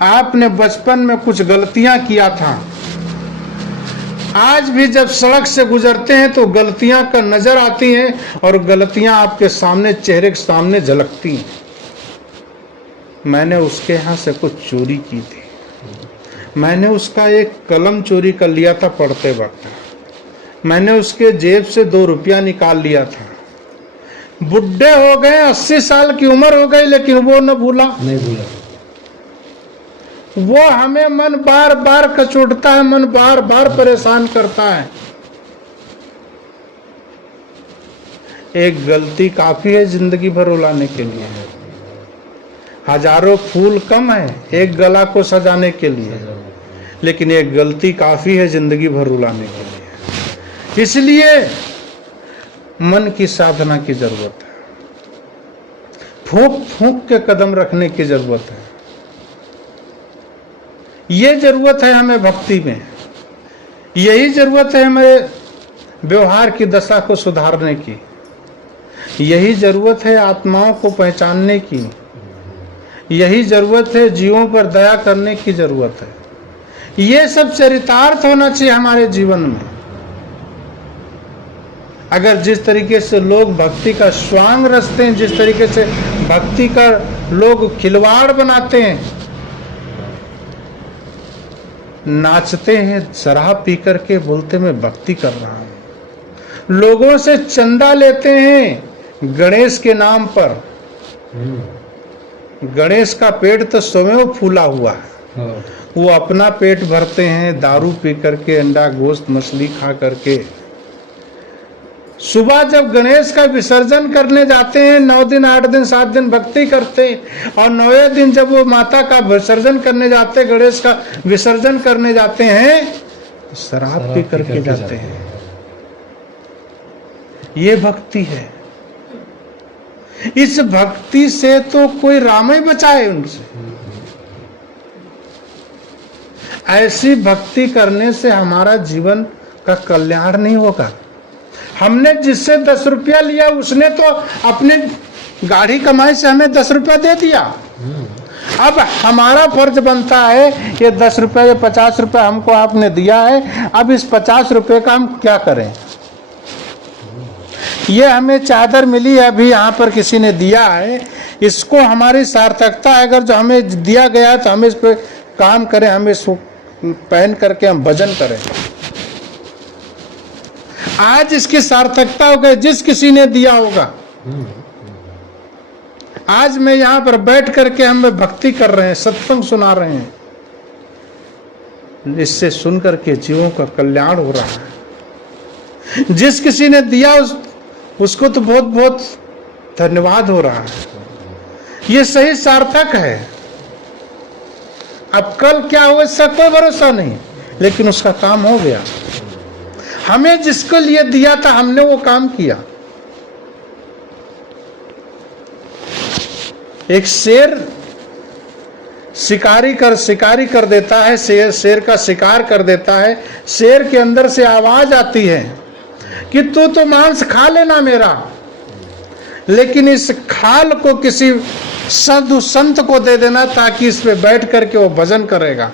आपने बचपन में कुछ गलतियां किया था, आज भी जब सड़क से गुजरते हैं तो गलतियां का नजर आती हैं और गलतियां आपके सामने, चेहरे के सामने झलकती हैं। मैंने उसके यहाँ से कुछ चोरी की थी, मैंने उसका एक कलम चोरी कर लिया था पढ़ते वक्त, मैंने उसके जेब से 2 रुपया निकाल लिया था। बुढ़े हो गए, 80 साल की उम्र हो गई, लेकिन वो न भूला, नहीं भूला। वो हमें मन बार बार कचोटता है, मन बार बार परेशान करता है। एक गलती काफी है जिंदगी भर रुलाने के लिए, हजारों फूल कम है एक गला को सजाने के लिए, लेकिन एक गलती काफी है जिंदगी भर रुलाने के लिए। इसलिए मन की साधना की जरूरत है, फूंक फूंक के कदम रखने की जरूरत है। ये जरूरत है हमें भक्ति में, यही जरूरत है हमें व्यवहार की दशा को सुधारने की, यही जरूरत है आत्माओं को पहचानने की, यही जरूरत है जीवों पर दया करने की जरूरत है। ये सब चरितार्थ होना चाहिए हमारे जीवन में। अगर जिस तरीके से लोग भक्ति का स्वांग रचते हैं, जिस तरीके से भक्ति का लोग खिलवाड़ बनाते हैं, नाचते हैं शराब पी करके, बोलते मैं भक्ति कर रहा हूं, लोगों से चंदा लेते हैं गणेश के नाम पर। गणेश का पेट तो स्वयं फूला हुआ है, वो अपना पेट भरते हैं दारू पी करके, अंडा गोश्त मछली खा करके। सुबह जब गणेश का विसर्जन करने जाते हैं, 9 दिन 8 दिन 7 दिन भक्ति करते हैं, और 9वें दिन जब वो माता का विसर्जन करने जाते, गणेश का विसर्जन करने जाते हैं, शराब पी करके जाते हैं। ये भक्ति है। इस भक्ति से तो कोई राम ही बचाए उनसे। ऐसी भक्ति करने से हमारा जीवन का कल्याण नहीं होगा। हमने जिससे 10 रुपया लिया, उसने तो अपने गाड़ी कमाई से हमें 10 रुपया दे दिया। अब हमारा फर्ज बनता है ये 10 रुपया या 50 रुपया हमको आपने दिया है, अब इस 50 रुपये का हम क्या करें। ये हमें चादर मिली है, अभी यहाँ पर किसी ने दिया है, इसको हमारी सार्थकता है। अगर जो हमें दिया गया है तो हम इस पर काम करें, हम इसको पहन करके हम भजन करें। आज इसकी सार्थकता हो गई जिस किसी ने दिया होगा। आज मैं यहाँ पर बैठ करके हम भक्ति कर रहे हैं, सत्संग सुना रहे हैं, इससे सुन करके जीवों का कल्याण हो रहा है। जिस किसी ने दिया उसको तो बहुत बहुत धन्यवाद हो रहा है, ये सही सार्थक है। अब कल क्या हो इसका कोई भरोसा नहीं, लेकिन उसका काम हो गया। हमें जिसके लिए दिया था हमने वो काम किया। एक शेर शिकारी कर देता है, शेर का शिकार कर देता है। शेर के अंदर से आवाज आती है कि तू तो मांस खा लेना मेरा, लेकिन इस खाल को किसी साधु संत को दे देना ताकि इस पे बैठ करके वो भजन करेगा,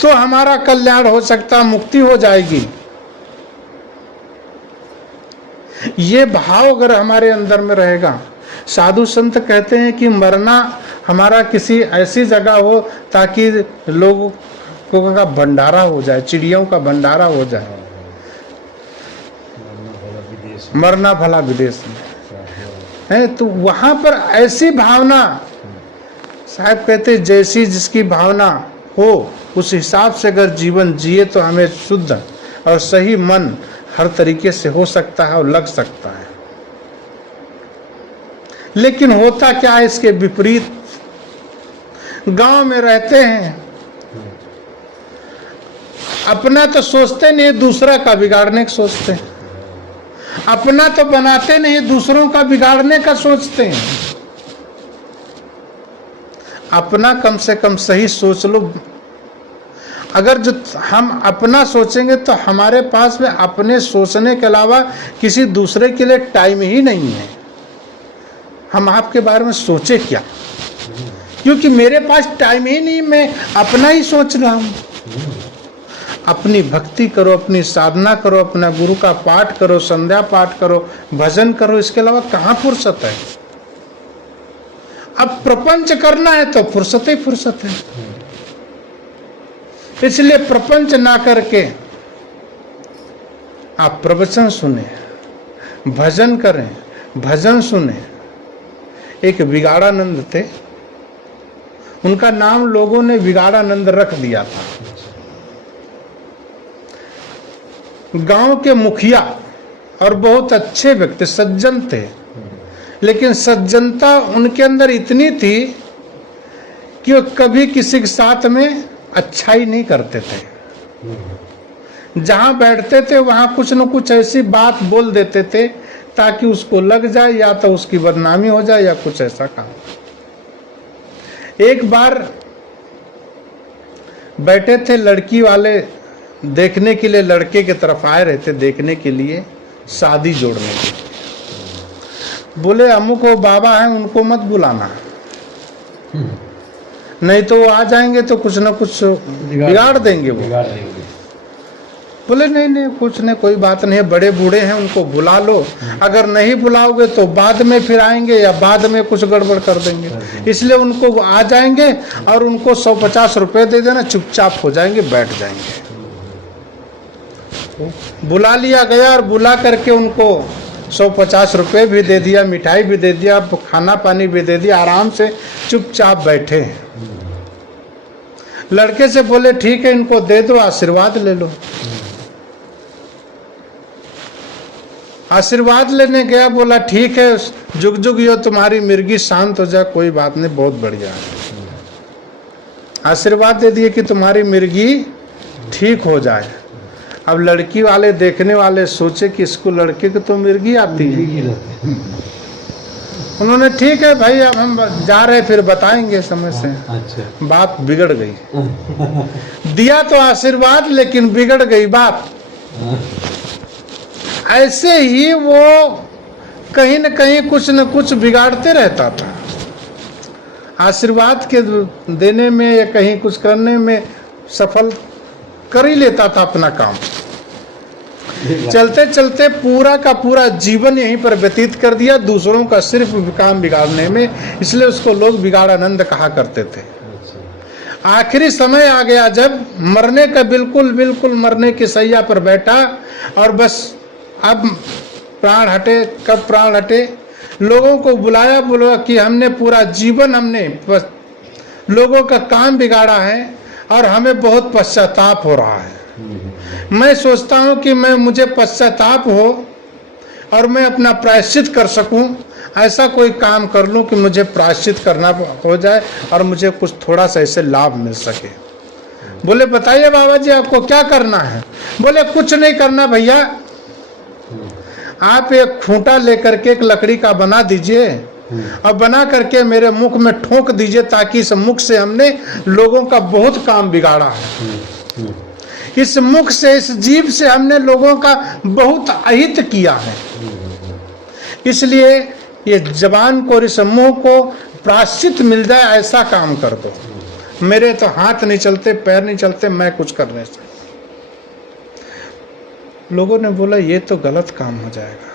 तो हमारा कल्याण हो सकता, मुक्ति हो जाएगी। ये भाव अगर हमारे अंदर में रहेगा। साधु संत कहते हैं कि मरना हमारा किसी ऐसी जगह हो ताकि लोगों का भंडारा हो जाए, चिड़ियों का भंडारा हो जाए। मरना भला विदेश में है, तो वहां पर ऐसी भावना, साहब कहते जैसी जिसकी भावना हो उस हिसाब से अगर जीवन जिए तो हमें शुद्ध और सही मन हर तरीके से हो सकता है और लग सकता है। लेकिन होता क्या है इसके विपरीत। गांव में रहते हैं, अपना तो सोचते नहीं, दूसरा का बिगाड़ने का सोचते हैं। अपना तो बनाते नहीं, दूसरों का बिगाड़ने का सोचते हैं। अपना कम से कम सही सोच लो। अगर जो हम अपना सोचेंगे तो हमारे पास में अपने सोचने के अलावा किसी दूसरे के लिए टाइम ही नहीं है। हम आपके बारे में सोचे क्या। क्योंकि मेरे पास टाइम ही नहीं, मैं अपना ही सोच रहा हूँ। अपनी भक्ति करो, अपनी साधना करो, अपना गुरु का पाठ करो, संध्या पाठ करो, भजन करो, इसके अलावा कहाँ फुर्सत है। अब प्रपंच करना है तो फुर्सत ही फुर्सत है। इसलिए प्रपंच ना करके आप प्रवचन सुने, भजन करें, भजन सुने। एक विगाड़ानंद थे, उनका नाम लोगों ने विगाड़ानंद रख दिया था। गांव के मुखिया और बहुत अच्छे व्यक्ति, सज्जन थे, लेकिन सज्जनता उनके अंदर इतनी थी कि वो कभी किसी के साथ में अच्छाई नहीं करते थे। जहां बैठते थे वहां कुछ न कुछ ऐसी बात बोल देते थे ताकि उसको लग जाए, या तो उसकी बदनामी हो जाए या कुछ ऐसा काम। एक बार बैठे थे, लड़की वाले देखने के लिए लड़के की तरफ आए रहे थे, देखने के लिए शादी जोड़ने के लिए। बोले अमुक वो बाबा हैं, उनको मत बुलाना, नहीं तो वो आ जाएंगे तो कुछ ना कुछ बिगाड़ देंगे वो। बोले नहीं नहीं, कुछ नहीं, कोई बात नहीं, बड़े बूढ़े हैं, उनको बुला लो। अगर नहीं बुलाओगे तो बाद में फिर आएंगे या बाद में कुछ गड़बड़ कर देंगे, इसलिए उनको आ जाएंगे और उनको 150 रुपए दे देना, चुपचाप हो जाएंगे, बैठ जाएंगे। बुला लिया गया और बुला करके उनको 150 रुपए भी दे दिया, मिठाई भी दे दिया, खाना पानी भी दे दिया, आराम से चुपचाप बैठे। लड़के से बोले ठीक है, इनको दे दो, आशीर्वाद ले लो। आशीर्वाद लेने गया, बोला ठीक है, जुग जुग यो तुम्हारी मिर्गी शांत हो जाए, कोई बात नहीं, बहुत बढ़िया है। आशीर्वाद दे दिए कि तुम्हारी मिर्गी ठीक हो जाए। अब लड़की वाले, देखने वाले सोचे कि इसको लड़के को तो मिर्गी आती है। उन्होंने ठीक है भाई, अब हम जा रहे, फिर बताएंगे समय से। अच्छा। बात बिगड़ गई। दिया तो आशीर्वाद, लेकिन बिगड़ गई बात। ऐसे ही वो कहीं न कहीं कुछ न कुछ बिगाड़ते रहता था। आशीर्वाद के देने में या कहीं कुछ करने में सफल कर ही लेता था अपना काम। चलते चलते पूरा का पूरा जीवन यहीं पर व्यतीत कर दिया, दूसरों का सिर्फ काम बिगाड़ने में। इसलिए उसको लोग बिगाड़ानंद कहा करते थे। आखिरी समय आ गया जब मरने का, बिल्कुल मरने की सैया पर बैठा और बस अब प्राण हटे। कब प्राण हटे? लोगों को बुलाया, बोला कि हमने पूरा जीवन हमने लोगों का काम बिगाड़ा है और हमें बहुत पश्चाताप हो रहा है। मैं सोचता हूँ कि मुझे पश्चाताप हो और मैं अपना प्रायश्चित कर सकूं, ऐसा कोई काम कर लूं कि मुझे प्रायश्चित करना हो जाए और मुझे कुछ थोड़ा सा ऐसे लाभ मिल सके। बोले बताइए बाबा जी, आपको क्या करना है? बोले कुछ नहीं करना भैया, आप एक खूंटा लेकर के एक लकड़ी का बना दीजिए और बना करके मेरे मुख में ठोक दीजिए, ताकि इस मुख से हमने लोगों का बहुत काम बिगाड़ा है। इस मुख से, इस जीभ से हमने लोगों का बहुत अहित किया है। इसलिए ये जबान को और इस मुंह को प्रायश्चित मिल जाए, ऐसा काम कर दो। मेरे तो हाथ नहीं चलते, पैर नहीं चलते, मैं कुछ कर नहीं सकता। लोगों ने बोला ये तो गलत काम हो जाएगा,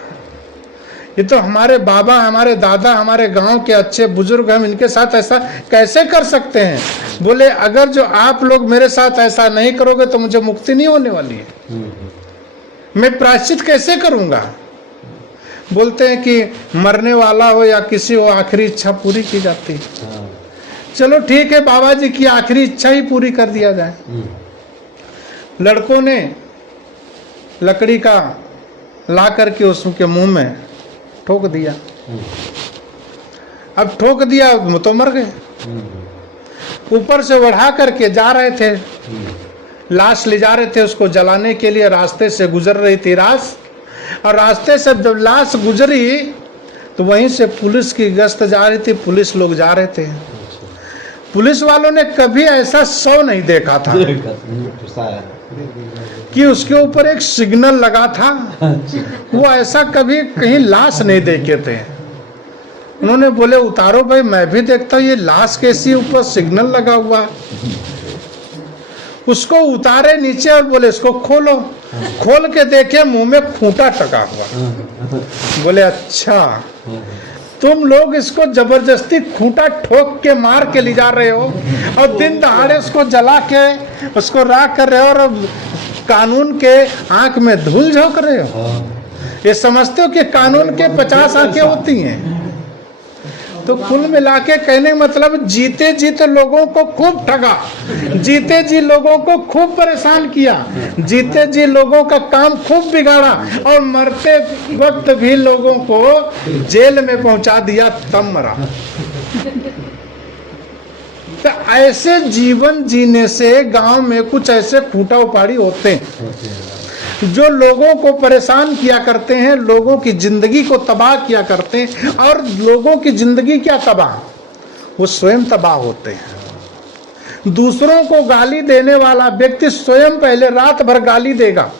ये तो हमारे बाबा, हमारे दादा, हमारे गांव के अच्छे बुजुर्ग हम इनके साथ ऐसा कैसे कर सकते हैं? बोले अगर जो आप लोग मेरे साथ ऐसा नहीं करोगे तो मुझे मुक्ति नहीं होने वाली है, मैं प्रायश्चित कैसे करूंगा? बोलते हैं कि मरने वाला हो या किसी हो, आखिरी इच्छा पूरी की जाती है। चलो ठीक है, बाबा जी की आखिरी इच्छा ही पूरी कर दिया जाए। लड़कों ने लकड़ी का ला करके उसके मुंह में ठोक दिया। अब ठोक दिया तो मर गए। ऊपर से बढ़ा करके जा रहे थे, लाश ले जा रहे थे उसको जलाने के लिए। रास्ते से गुजर रही थी लाश, और रास्ते से जब लाश गुजरी तो वहीं से पुलिस की गश्त जा रही थी, पुलिस लोग जा रहे थे। पुलिस वालों ने कभी ऐसा शव नहीं देखा था कि उसके ऊपर एक सिग्नल लगा था। वो ऐसा कभी कहीं लाश नहीं देखे थे। उन्होंने बोले उतारो भाई, मैं भी देखता हूँ ये लाश कैसी ऊपर सिग्नल लगा हुआ है। उसको उतारे नीचे और बोले इसको खोलो। खोल के देखे मुंह में खूंटा टका हुआ। बोले अच्छा, तुम लोग इसको जबरदस्ती खूंटा ठोक के मार के ले जा रहे हो और दिन दहाड़े उसको जला के उसको राख कर रहे हो और कानून के आंख में धूल झोंक रहे हो। ये समझते हो कि कानून के 50 आंखें होती हैं। तो कुल मिला के कहने का मतलब जीते जीते लोगों को खूब ठगा, जीते जी लोगों को खूब परेशान किया, जीते जी लोगों का काम खूब बिगाड़ा और मरते वक्त भी लोगों को जेल में पहुंचा दिया, तब मरा। तो ऐसे जीवन जीने से गांव में कुछ ऐसे खूंटा उपाड़ी होते हैं जो लोगों को परेशान किया करते हैं, लोगों की जिंदगी को तबाह किया करते हैं। और लोगों की जिंदगी क्या तबाह, वो स्वयं तबाह होते हैं। दूसरों को गाली देने वाला व्यक्ति स्वयं पहले रात भर गाली देगा,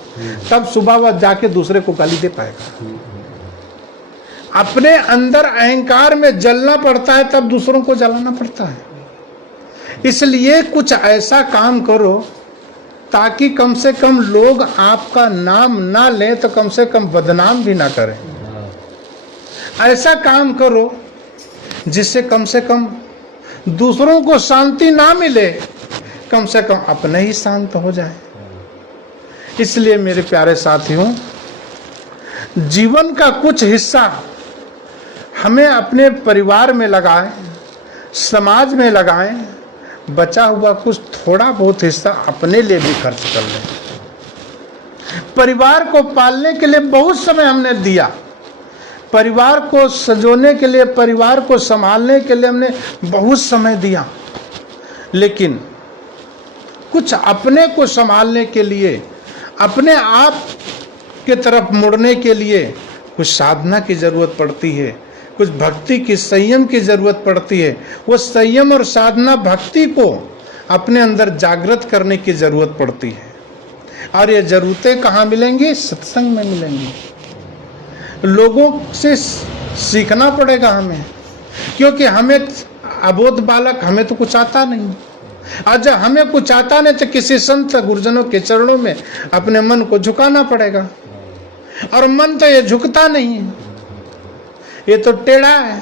तब सुबह वह जाके दूसरे को गाली दे पाएगा। अपने अंदर अहंकार में जलना पड़ता है, तब दूसरों को जलाना पड़ता है। इसलिए कुछ ऐसा काम करो ताकि कम से कम लोग आपका नाम ना लें, तो कम से कम बदनाम भी ना करें। ऐसा काम करो जिससे कम से कम दूसरों को शांति ना मिले, कम से कम अपने ही शांत हो जाए। इसलिए मेरे प्यारे साथियों, जीवन का कुछ हिस्सा हमें अपने परिवार में लगाएं, समाज में लगाएं, बचा हुआ कुछ थोड़ा बहुत हिस्सा अपने लिए भी खर्च कर लें। परिवार को पालने के लिए बहुत समय हमने दिया, परिवार को सजोने के लिए, परिवार को संभालने के लिए हमने बहुत समय दिया, लेकिन कुछ अपने को संभालने के लिए, अपने आप के तरफ मुड़ने के लिए कुछ साधना की जरूरत पड़ती है, कुछ भक्ति की, संयम की जरूरत पड़ती है। वो संयम और साधना भक्ति को अपने अंदर जागृत करने की जरूरत पड़ती है। और ये जरूरतें कहाँ मिलेंगी? सत्संग में मिलेंगी। लोगों से सीखना पड़ेगा हमें, क्योंकि हमें अबोध बालक, हमें तो कुछ आता नहीं। और जब हमें कुछ आता नहीं तो किसी संत गुरुजनों के चरणों में अपने मन को झुकाना पड़ेगा। और मन तो ये झुकता नहीं है, ये तो टेढ़ा है,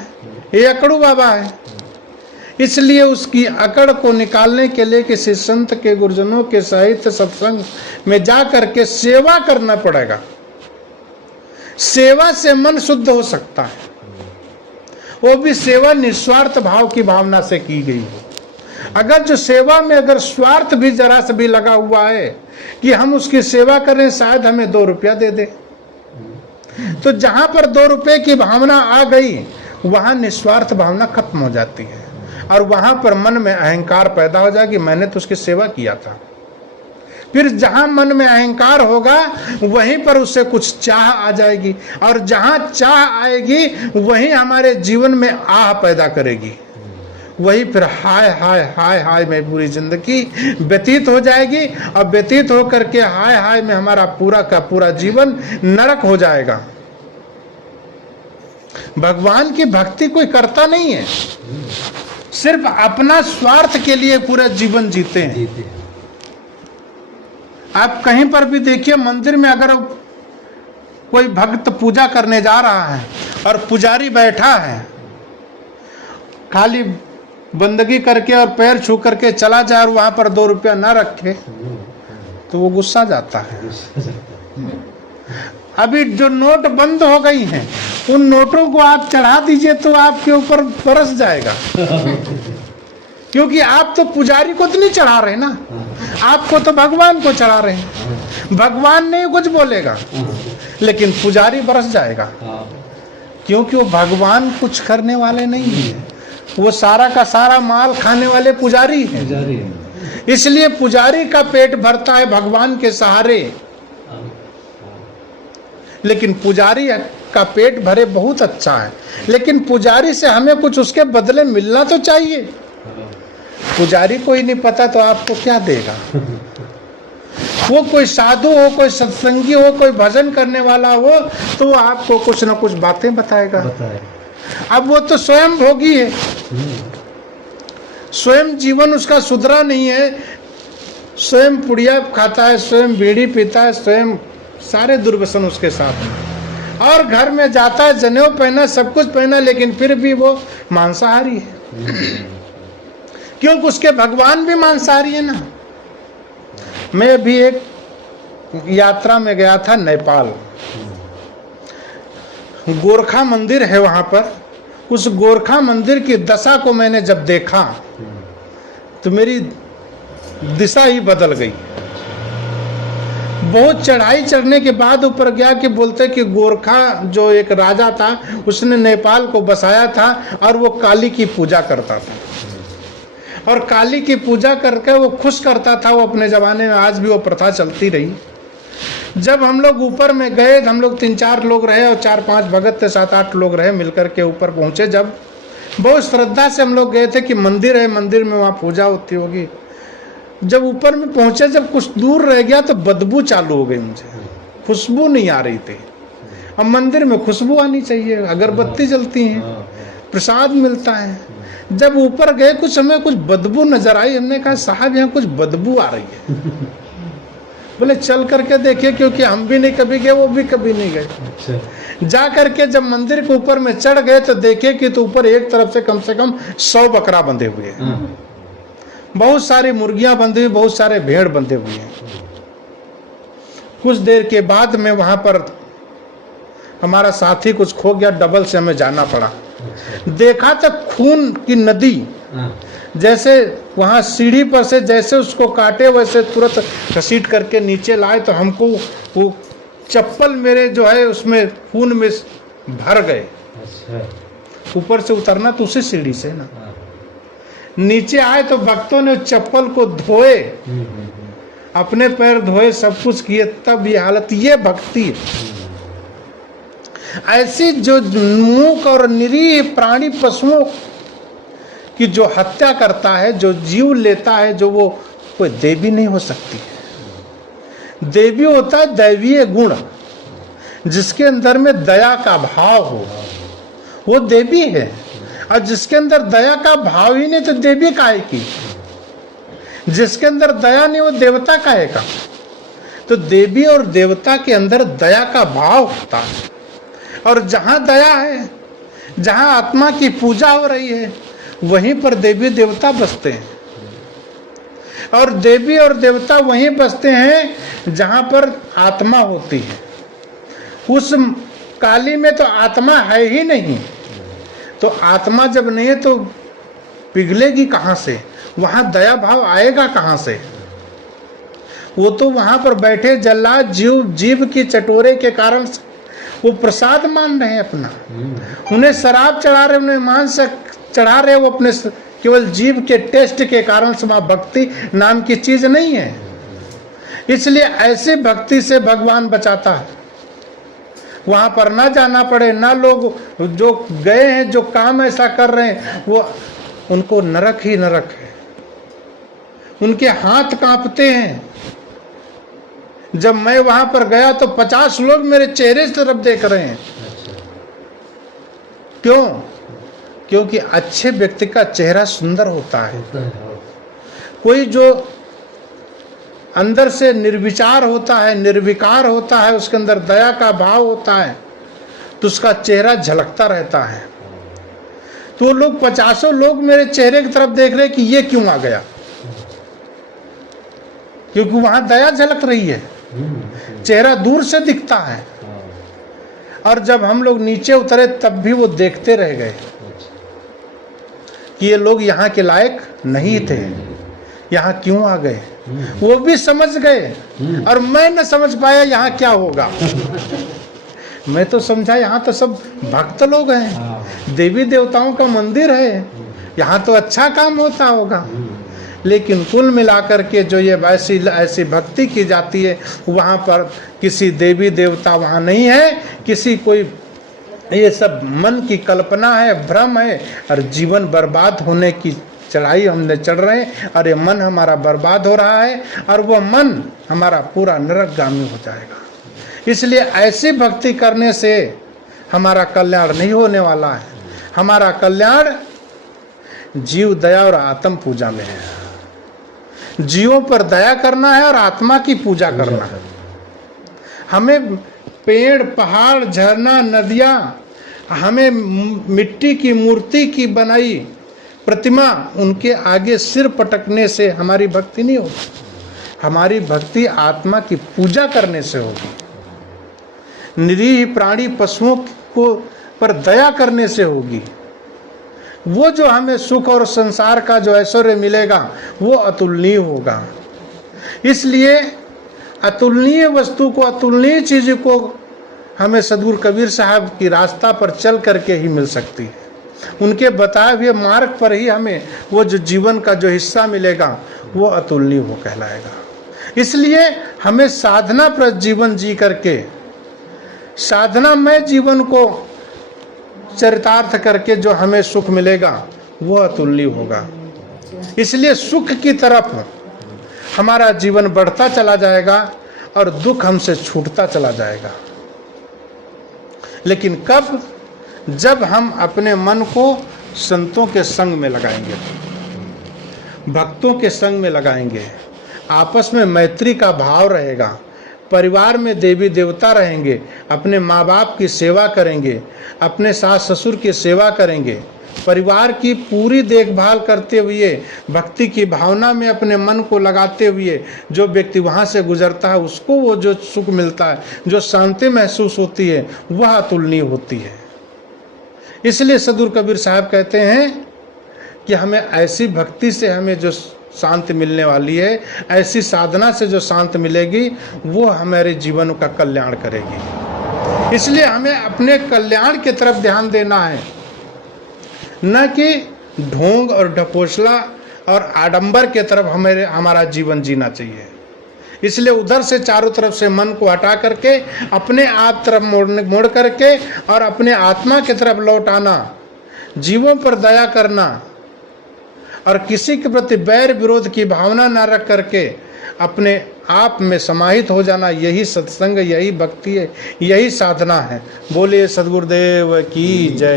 ये अकड़ू बाबा है। इसलिए उसकी अकड़ को निकालने के लिए किसी संत के, गुरुजनों के साहित्य सत्संग में जा करके सेवा करना पड़ेगा। सेवा से मन शुद्ध हो सकता है, वो भी सेवा निस्वार्थ भाव की भावना से की गई हो। अगर जो सेवा में अगर स्वार्थ भी जरा से भी लगा हुआ है कि हम उसकी सेवा करें, शायद हमें 2 रुपया दे दे, तो जहां पर 2 रुपए की भावना आ गई, वहां निस्वार्थ भावना खत्म हो जाती है और वहां पर मन में अहंकार पैदा हो जाएगी, मैंने तो उसकी सेवा किया था। फिर जहां मन में अहंकार होगा वहीं पर उससे कुछ चाह आ जाएगी, और जहां चाह आएगी वहीं हमारे जीवन में आह पैदा करेगी। वही फिर हाय हाय हाय हाय में पूरी जिंदगी व्यतीत हो जाएगी, और व्यतीत होकर के हाय हाय में हमारा पूरा का पूरा जीवन नरक हो जाएगा। भगवान की भक्ति कोई करता नहीं है, सिर्फ अपना स्वार्थ के लिए पूरा जीवन जीते हैं। आप कहीं पर भी देखिए, मंदिर में अगर कोई भक्त पूजा करने जा रहा है और पुजारी बैठा है, खाली बंदगी करके और पैर छू करके चला जाए और वहां पर 2 रुपया ना रखे, तो वो गुस्सा जाता है। अभी जो नोट बंद हो गई हैं, उन नोटों को आप चढ़ा दीजिए तो आपके ऊपर बरस जाएगा, क्योंकि आप तो पुजारी को तो नहीं चढ़ा रहे ना, आपको तो भगवान को चढ़ा रहे हैं। भगवान नहीं कुछ बोलेगा, लेकिन पुजारी बरस जाएगा, क्योंकि वो भगवान कुछ करने वाले नहीं है, वो सारा का सारा माल खाने वाले पुजारी हैं। इसलिए पुजारी का पेट भरता है भगवान के सहारे, लेकिन पुजारी का पेट भरे बहुत अच्छा है, लेकिन पुजारी से हमें कुछ उसके बदले मिलना तो चाहिए। पुजारी को ही नहीं पता तो आपको क्या देगा? वो कोई साधु हो, कोई सत्संगी हो, कोई भजन करने वाला हो, तो वो आपको कुछ ना कुछ बातें बताएगा। अब वो तो स्वयं भोगी है, स्वयं जीवन उसका सुधरा नहीं है, स्वयं पुड़िया खाता है, स्वयं बीड़ी पीता है, स्वयं सारे दुर्व्यसन उसके साथ में, और घर में जाता है, जनेऊ पहना, सब कुछ पहना, लेकिन फिर भी वो मांसाहारी है। क्योंकि उसके भगवान भी मांसाहारी है ना। मैं भी एक यात्रा में गया था नेपाल, गोरखा मंदिर है वहां पर। उस गोरखा मंदिर की दशा को मैंने जब देखा तो मेरी दिशा ही बदल गई। बहुत चढ़ाई चढ़ने के बाद ऊपर गया कि बोलते कि गोरखा जो एक राजा था उसने नेपाल को बसाया था और वो काली की पूजा करता था, और काली की पूजा करके वो खुश करता था। वो अपने ज़माने में, आज भी वो प्रथा चलती रही। जब हम लोग ऊपर में गए, हम लोग 3-4 लोग रहे और 4-5 भगत थे, 7-8 लोग रहे, मिलकर के ऊपर पहुंचे। जब बहुत श्रद्धा से हम लोग गए थे कि मंदिर है, मंदिर में वहाँ पूजा होती होगी। जब ऊपर में पहुंचे, जब कुछ दूर रह गया तो बदबू चालू हो गई, मुझे खुशबू नहीं आ रही थी। अब मंदिर में खुशबू आनी चाहिए, अगरबत्ती जलती है, प्रसाद मिलता है। जब ऊपर गए कुछ समय कुछ बदबू नजर आई, हमने कहा साहब यहाँ कुछ बदबू आ रही है। बोले चल करके देखिए, क्योंकि हम भी नहीं कभी गए, वो भी कभी नहीं गए। अच्छा। जा करके जब मंदिर के ऊपर में चढ़ गए तो देखे कि तो ऊपर एक तरफ से कम 100 बकरा बंधे हुए हैं, बहुत सारी मुर्गियां बंधी हुई, बहुत सारे भेड़ बंधे हुए हैं। कुछ देर के बाद में वहां पर हमारा साथी कुछ खो गया, डबल से हमें जाना पड़ा। देखा तो खून की नदी, जैसे वहाँ सीढ़ी पर से जैसे उसको काटे वैसे तुरंत घसीट करके नीचे लाए, तो हमको वो चप्पल मेरे जो है उसमें खून में भर गए। ऊपर से उतरना तो उसी सीढ़ी से ना, नीचे आए तो भक्तों ने चप्पल को धोए, अपने पैर धोए, सब कुछ किए, तब ये हालत। ये भक्ति है। ऐसी जो मूक और निरीह प्राणी पशुओं की जो हत्या करता है, जो जीव लेता है, जो वो कोई देवी नहीं हो सकती। देवी होता है दैवीय गुण, जिसके अंदर में दया का भाव हो, वो देवी है। और जिसके अंदर दया का भाव ही नहीं तो देवी काहे की? जिसके अंदर दया नहीं वो देवता काहे का? तो देवी और देवता के अंदर दया का भाव होता है, और जहाँ दया है, जहाँ आत्मा की पूजा हो रही है, वहीं पर देवी देवता बसते हैं। और देवी और देवता वहीं बसते हैं जहाँ पर आत्मा होती है। उस काली में तो आत्मा है ही नहीं, तो आत्मा जब नहीं है तो पिघलेगी कहाँ से? वहाँ दया भाव आएगा कहाँ से? वो तो वहाँ पर बैठे जल्लाद जीव की चटोरे के कारण वो प्रसाद मान रहे हैं अपना। उन्हें शराब चढ़ा रहे, उन्हें मांस चढ़ा रहे, वो अपने केवल जीव के टेस्ट के कारण से वहाँ भक्ति नाम की चीज नहीं है। इसलिए ऐसी भक्ति से भगवान बचाता है। वहाँ पर ना जाना पड़े, ना लोग जो गए हैं, जो काम ऐसा कर रहे हैं, वो उनको नरक ही नरक है। उनके हाथ कांपते हैं। जब मैं वहां पर गया तो 50 लोग मेरे चेहरे की तरफ देख रहे हैं। क्यों? क्योंकि अच्छे व्यक्ति का चेहरा सुंदर होता है। कोई जो अंदर से निर्विचार होता है, निर्विकार होता है, उसके अंदर दया का भाव होता है, तो उसका चेहरा झलकता रहता है। तो लोग 50 लोग मेरे चेहरे की तरफ देख रहे कि ये क्यों आ गया? क्योंकि वहां दया झलक रही है, चेहरा दूर से दिखता है। और जब हम लोग नीचे उतरे तब भी वो देखते रह गए कि ये लोग यहाँ के लायक नहीं थे, यहाँ क्यों आ गए? वो भी समझ गए और मैं न समझ पाया यहाँ क्या होगा। मैं तो समझा यहाँ तो सब भक्त लोग हैं, देवी देवताओं का मंदिर है, यहाँ तो अच्छा काम होता होगा। लेकिन कुल मिलाकर के जो ये ऐसी भक्ति की जाती है, वहाँ पर किसी देवी देवता वहाँ नहीं है, किसी कोई, ये सब मन की कल्पना है, भ्रम है, और जीवन बर्बाद होने की चढ़ाई हमने चढ़ रहे हैं, और ये मन हमारा बर्बाद हो रहा है, और वो मन हमारा पूरा नरकगामी हो जाएगा। इसलिए ऐसी भक्ति करने से हमारा कल्याण नहीं होने वाला है। हमारा कल्याण जीव दया और आत्म पूजा में है। जीवों पर दया करना है और आत्मा की पूजा करना है। हमें पेड़, पहाड़, झरना, नदियाँ, हमें मिट्टी की मूर्ति की बनाई प्रतिमा, उनके आगे सिर पटकने से हमारी भक्ति नहीं होगी। हमारी भक्ति आत्मा की पूजा करने से होगी। निरीह प्राणी पशुओं को पर दया करने से होगी। वो जो हमें सुख और संसार का जो ऐश्वर्य मिलेगा वो अतुलनीय होगा। इसलिए अतुलनीय वस्तु को, अतुलनीय चीज को हमें सद्गुरु कबीर साहब की रास्ता पर चल करके ही मिल सकती है। उनके बताए हुए मार्ग पर ही हमें वो जो जीवन का जो हिस्सा मिलेगा वो अतुलनीय हो कहलाएगा। इसलिए हमें साधना पर जीवन जी करके, साधना में जीवन को चरितार्थ करके जो हमें सुख मिलेगा वो अतुलनीय होगा। इसलिए सुख की तरफ हमारा जीवन बढ़ता चला जाएगा और दुख हमसे छूटता चला जाएगा। लेकिन कब? जब हम अपने मन को संतों के संग में लगाएंगे, भक्तों के संग में लगाएंगे, आपस में मैत्री का भाव रहेगा, परिवार में देवी देवता रहेंगे, अपने माँ बाप की सेवा करेंगे, अपने सास ससुर की सेवा करेंगे, परिवार की पूरी देखभाल करते हुए भक्ति की भावना में अपने मन को लगाते हुए जो व्यक्ति वहाँ से गुजरता है उसको वो जो सुख मिलता है, जो शांति महसूस होती है, वह अतुलनीय होती है। इसलिए सद्गुरु कबीर साहब कहते हैं कि हमें ऐसी भक्ति से हमें जो शांति मिलने वाली है, ऐसी साधना से जो शांति मिलेगी वो हमारे जीवन का कल्याण करेगी। इसलिए हमें अपने कल्याण की तरफ ध्यान देना है, न कि ढोंग और ढपोसला और आडंबर के तरफ हमारा जीवन जीना चाहिए। इसलिए उधर से चारों तरफ से मन को हटा करके अपने आप तरफ मोड़ करके और अपने आत्मा की तरफ लौट आना, जीवों पर दया करना और किसी के प्रति बैर विरोध की भावना न रख करके अपने आप में समाहित हो जाना, यही सत्संग, यही भक्ति है, यही साधना है। बोलिए सद्गुरुदेव की जय।